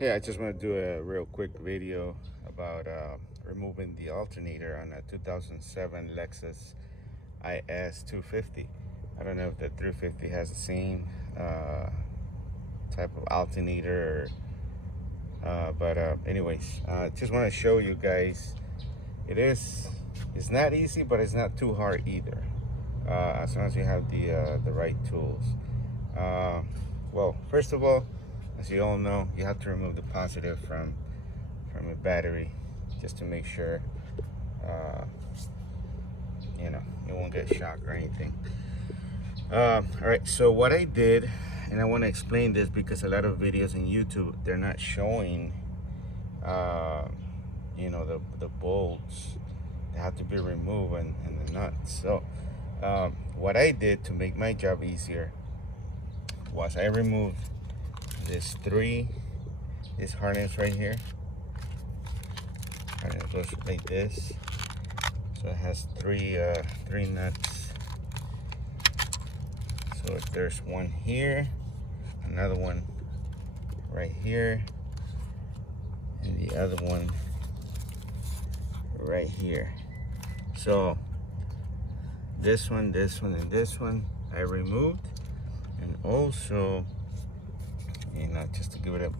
Yeah, I just want to do a real quick video about removing the alternator on a 2007 Lexus IS250. I don't know if the 350 has the same type of alternator, but anyways, just want to show you guys. It's not easy, but it's not too hard either. As long as you have the right tools. Uh, well, first of all, as you all know, you have to remove the positive from a battery just to make sure you won't get shocked or anything. All right, so what I did, and I want to explain this because a lot of videos on YouTube, they're not showing the bolts that have to be removed and the nuts. So what I did to make my job easier was I removed this harness right here. Harness goes like this, so it has three nuts. So there's one here, another one right here, and the other one right here. So this one, and this one I removed, and also, just to give it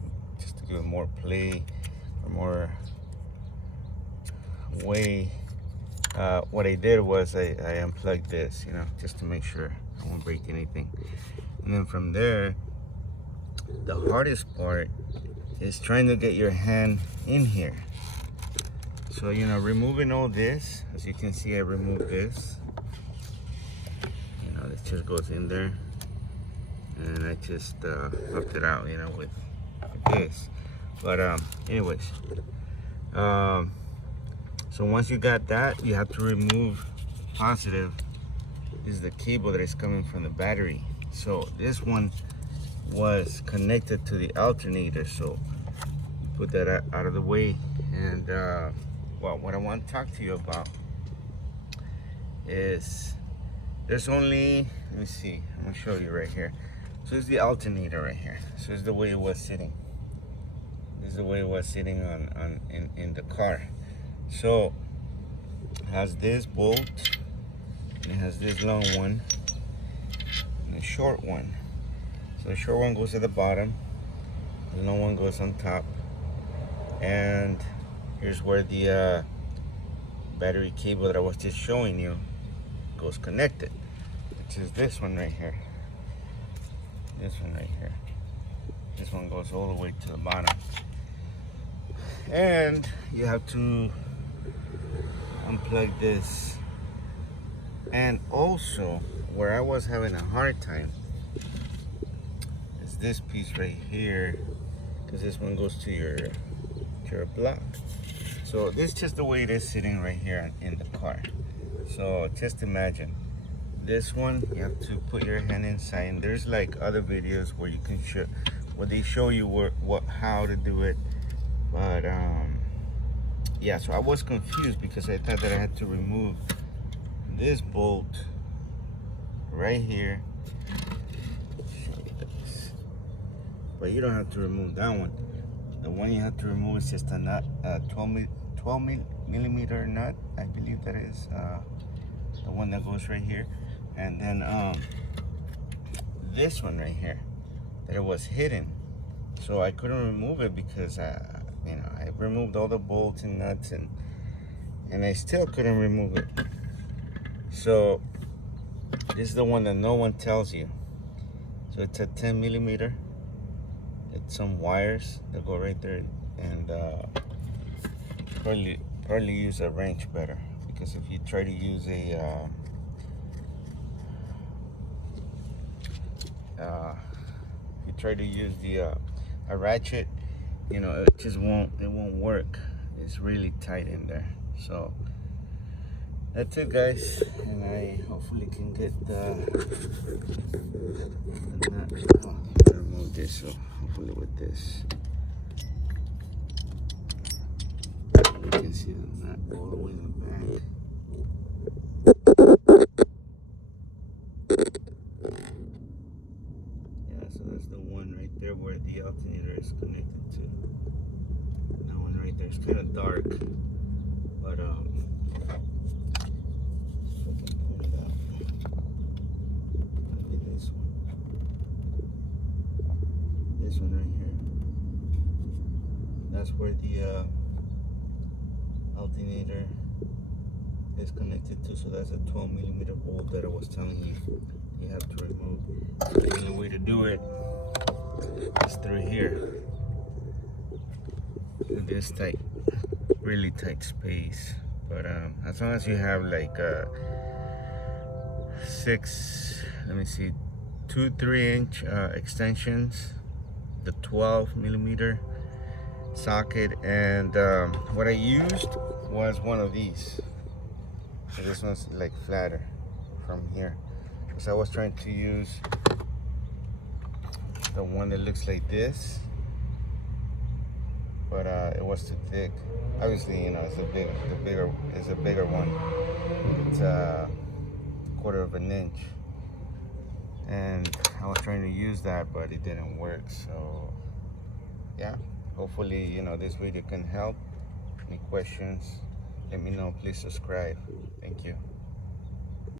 more play or more way, what I did was I unplugged this, just to make sure I won't break anything. And then from there, the hardest part is trying to get your hand in here. So removing all this, as you can see, I removed this. This just goes in there, and I just hooked it out, with this. But anyways, so once you got that, you have to remove positive. This is the cable that is coming from the battery. So this one was connected to the alternator, so put that out of the way. And well, what I want to talk to you about is there's only, let me see, I'm gonna show you right here. So this is the alternator right here. So this is the way it was sitting. This is the way it was sitting in the car. So it has this bolt, and it has this long one and a short one. So the short one goes at the bottom, the long one goes on top, and here's where the battery cable that I was just showing you goes connected, which is this one right here. This one right here. This one goes all the way to the bottom. And you have to unplug this. And also, where I was having a hard time is this piece right here, because this one goes to your block. So this is just the way it is sitting right here in the car. So just imagine this one, you have to put your hand inside, and there's like other videos where you can where they show you how to do it. But yeah, so I was confused because I thought that I had to remove this bolt right here. But you don't have to remove that one. The one you have to remove is just a nut, 12 millimeter nut, I believe that is the one that goes right here. And then this one right here, that it was hidden, so I couldn't remove it because I removed all the bolts and nuts, and I still couldn't remove it. So this is the one that no one tells you. So it's a 10 millimeter. It's some wires that go right there, and probably use a wrench better, because if you try to use a a ratchet, it just won't work. It's really tight in there. So that's it, guys, and I hopefully can get remove this. So hopefully with this you can see the nut all the way in the back. Yeah, so that's the one right there where the alternator is connected to. It's kind of dark, but if I can pull it out. Maybe this one right here. That's where the alternator is connected to. So that's a 12mm bolt that I was telling you have to remove. The only way to do it is through here. In this tight, really tight space. But as long as you have like 2-3 inch extensions, the 12mm socket, and what I used was one of these. So this one's like flatter from here, because I was trying to use the one that looks like this, but it was too thick. Obviously, you know, it's a bigger one. It's a 1/4 of an inch, and I was trying to use that, but it didn't work. So yeah, hopefully, you know, this video can help. Any questions, let me know. Please subscribe. Thank you.